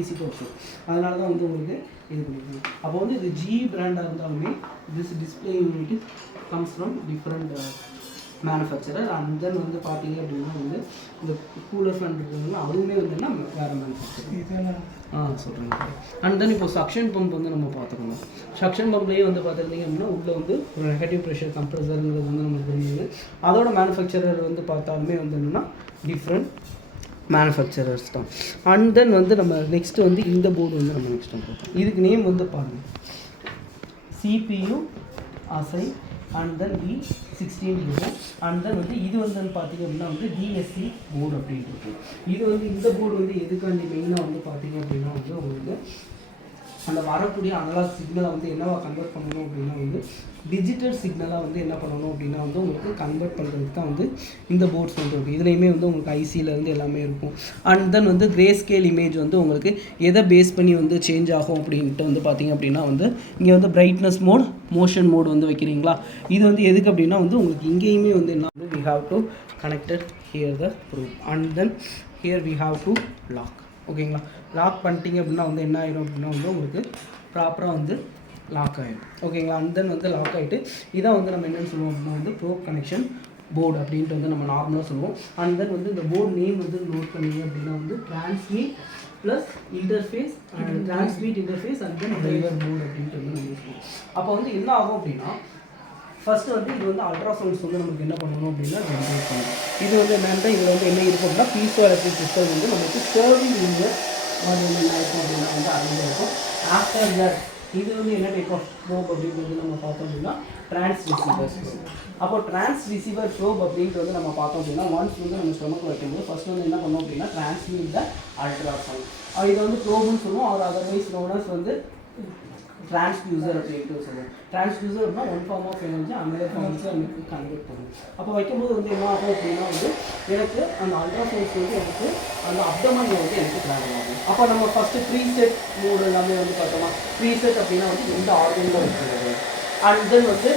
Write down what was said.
Easy to observe. அதனால தான் வந்து உங்களுக்கு இது பண்ணிக்கணும். அப்போ வந்து இது ஜி பிராண்டாக இருந்தாலுமே this display unit comes from different manufacturer. And then வந்து பார்த்தீங்க அப்படின்னா வந்து இந்த கூலர் ஃபேன் இருக்குதுன்னா அதுவுமே வந்துன்னா வேறு மேனுஃபேக்சர் இதெல்லாம் சொல்கிறேங்க. அண்ட் தென் இப்போ சக்ஷன் பம்ப் வந்து நம்ம பார்த்துக்கணும். சக்ஷன் பம்ப்லேயே வந்து பார்த்துருந்தீங்க அப்படின்னா உள்ளே வந்து ஒரு நெகட்டிவ் ப்ரெஷர் கம்ப்ரஸருங்கிறது வந்து நமக்கு தெரியுது. அதோட மேனுஃபேக்சரர் வந்து பார்த்தாலுமே வந்து என்னென்னா டிஃப்ரெண்ட் மேனுஃபேக்சரர்ஸ் தான். அண்ட் தென் வந்து நம்ம நெக்ஸ்ட் வந்து இந்த போர்டு வந்து நம்ம நெக்ஸ்ட் பார்ப்போம். இதுக்கு நேம் வந்து பாருங்கள், CPU அசை அண்ட் தென் V16 இருக்கும். அண்ட் தென் வந்து இது வந்து பார்த்தீங்க அப்படின்னா வந்து DSC போர்டு அப்படின்ட்டு இருக்கும். இது வந்து இந்த போர்டு வந்து எதுக்காண்டி மெயினாக வந்து பார்த்தீங்க அப்படின்னா வந்து உங்களுக்கு அந்த வரக்கூடிய அனலாக் சிக்னலை வந்து என்னவா கன்வெர்ட் பண்ணணும் அப்படின்னா வந்து டிஜிட்டல் சிக்னலாக வந்து என்ன பண்ணணும் அப்படின்னா வந்து உங்களுக்கு கன்வெர்ட் பண்ணுறதுக்கு தான் வந்து இந்த போர்ட்ஸ் வந்து இருக்குது. இதுலேயுமே வந்து உங்களுக்கு ஐசியிலேருந்து எல்லாமே இருக்கும். அண்ட் தென் வந்து கிரே ஸ்கேல் இமேஜ் வந்து உங்களுக்கு எதை பேஸ் பண்ணி வந்து சேஞ்ச் ஆகும் அப்படின்ட்டு வந்து பார்த்திங்க அப்படின்னா வந்து இங்கே வந்து பிரைட்னஸ் மோட், மோஷன் மோட் வந்து வைக்கிறீங்களா. இது வந்து எதுக்கு அப்படின்னா வந்து உங்களுக்கு இங்கேயுமே வந்து என்ன வந்து we have to connected here the proof and then here we have to lock. ஓகேங்களா. லாக் பண்ணிட்டீங்க அப்படின்னா வந்து என்ன ஆயிடும் அப்படின்னா வந்து உங்களுக்கு ப்ராப்பராக வந்து லாக் ஆகிடும். ஓகேங்களா. அண்ட் தென் வந்து லாக் ஆகிட்டு இதான் வந்து நம்ம என்னென்னு சொல்லுவோம் அப்படின்னா வந்து ப்ரோப் கனெக்ஷன் போர்டு அப்படின்ட்டு வந்து நம்ம நார்மலாக சொல்லுவோம். அண்ட் தென் வந்து இந்த போர்டு நேம் வந்து நோட் பண்ணிங்க அப்படின்னா வந்து transmit plus interface and transmit interface and then driver board அப்படின்ட்டு வந்து நம்ம யூஸ் பண்ணுவோம். அப்போ வந்து என்ன ஆகும் அப்படின்னா ஃபஸ்ட்டு வந்து இது வந்து அல்ட்ராசவுண்ட்ஸ் வந்து நமக்கு என்ன பண்ணணும் அப்படின்னா ஜென்ரேட் பண்ணணும். இது வந்து என்னென்னா இதில் வந்து என்ன இருக்கும் அப்படின்னா பீசோ எலக்ட்ரிக் சிஸ்டம் வந்து நமக்கு சர்விங் யூனிட் அது வந்து என்ன இருக்கும் அப்படின்னா வந்து அதில் இருக்கும். ஆஃப்டர் தட் இது வந்து என்ன டைப் ஆஃப் ப்ரோப் அப்படின்றது நம்ம பார்த்தோம் அப்படின்னா டிரான்ஸ்ரிசீவர்ஸ். அப்போ டிரான்ஸ்ரிசீவர் ப்ரோப் அப்படின்ட்டு வந்து நம்ம பார்த்தோம் அப்படின்னா ஒன்ஸ் வந்து நம்ம ஸ்டொமக் வைக்கும்போது ஃபஸ்ட் வந்து என்ன பண்ணோம் அப்படின்னா டிரான்ஸ்மிட் த அல்ட்ராசவுண்ட். இது வந்து ப்ரோப்னு சொல்லுவோம். அவர் அதர்வைஸ் நோனஸ் வந்து டிரான்ஸ்டியூசர் அப்படின்ட்டு சொல்லுவோம். டிரான்ஸ்டியூசர் அப்படின்னா one form of energy another ஃபார்ம்ஸை எனக்கு கன்வெர்ட் பண்ணும். அப்போ வைக்கும்போது வந்து என்ன ஆகும் அப்படின்னா வந்து எனக்கு அந்த அல்ட்ராசவுண்ட்ஸ் வந்து எனக்கு அந்த அப்டமன் வந்து எனக்கு ட்ராவல் ஆகும். அப்போ நம்ம ஃபஸ்ட்டு ப்ரீசெட் மோடு எல்லாமே வந்து பார்த்தோம்னா ப்ரீசெட் அப்படின்னா வந்து இந்த ஆர்கனில் வைக்கிறது. அண்ட் தென் வந்து